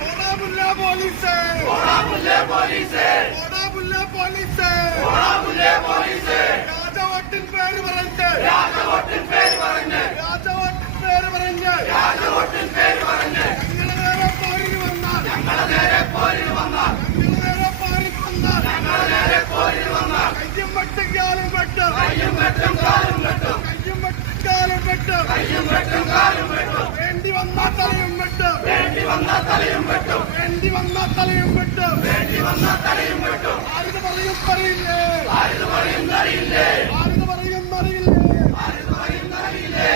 போராமுல்ல போலீஸே போராமுல்ல போலீஸே കാട്ടിക്കുള്ളിൽ പിണറായെങ്കിൽ കാട്ടിക്കുള്ളിൽ പിണറായെങ്കിൽ ഓടാമുല്ല police ഓടാമുല്ല police രാജവട്ടിൻ പേര് പറഞ്ഞ്. രാജവട്ടിൻ പേര് പറഞ്ഞ്. ഞങ്ങളെ നേരെ പോരിൽ വന്നാൽ. ഞങ്ങളെ നേരെ പോരിൽ വന്നാൽ. കയ്യും വെട്ടും കാലും വെട്ടും. കയ്യും വെട്ടും കാലും വെട്ടും. കയ്യും വെട്ടും കാലും വേണ്ടി വന്ന തലയും വെട്ടും. വേണ്ടി വന്നാ തലയും വെട്ടും. ആരിത് പറയും പറയില്ലേ ആരിത് പറയും അറിയില്ലേ? ആരിത് പറയും അറിയില്ലേ? ആരിത് പറയും അറിയില്ലേ?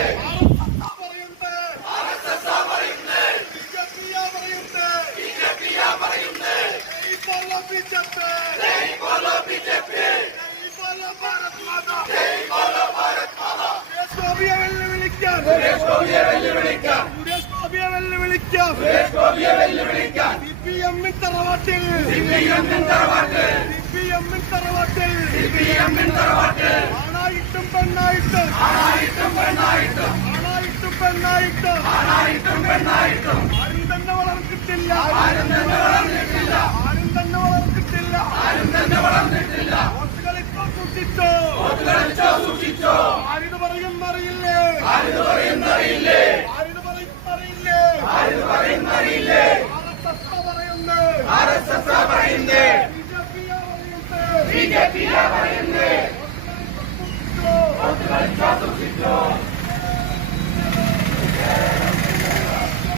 ആർഎസ്എസ് പറയുന്നേ ബിജെപിയാ സിപിഎമ്മിൻ തറവാട്ടിൽ സിപിഎമ്മിൻ തറവാട്ടിൽ ആണായിട്ടും പെണ്ണായിട്ടും. ആണായിട്ടും പെണ്ണായിട്ടും. ആണായിട്ടും പെണ്ണായിട്ടും. ആണായിട്ടും പെണ്ണായിട്ടും. ആരും തന്നെ വളർന്നിട്ടില്ല. ആരും തന്നെ വളർന്നിട്ടില്ല. ആരും തന്നെ വളർന്നിട്ടില്ല. ആരും തന്നെ വളർന്നിട്ടില്ല. വോട്ടുകൾ സൂക്ഷിച്ചോ? വോട്ടുകളിച്ചോ സൂക്ഷിച്ചോ? ആരിത് പറയും അറിയില്ലേ? ആരിത് പറയും അറിയില്ലേ? ആരിത് പറയും അറിയില്ലേ? ആരിത് പറയും അറിയില്ലേ ആർ എസ് എസ് പറയുന്നേ ആർ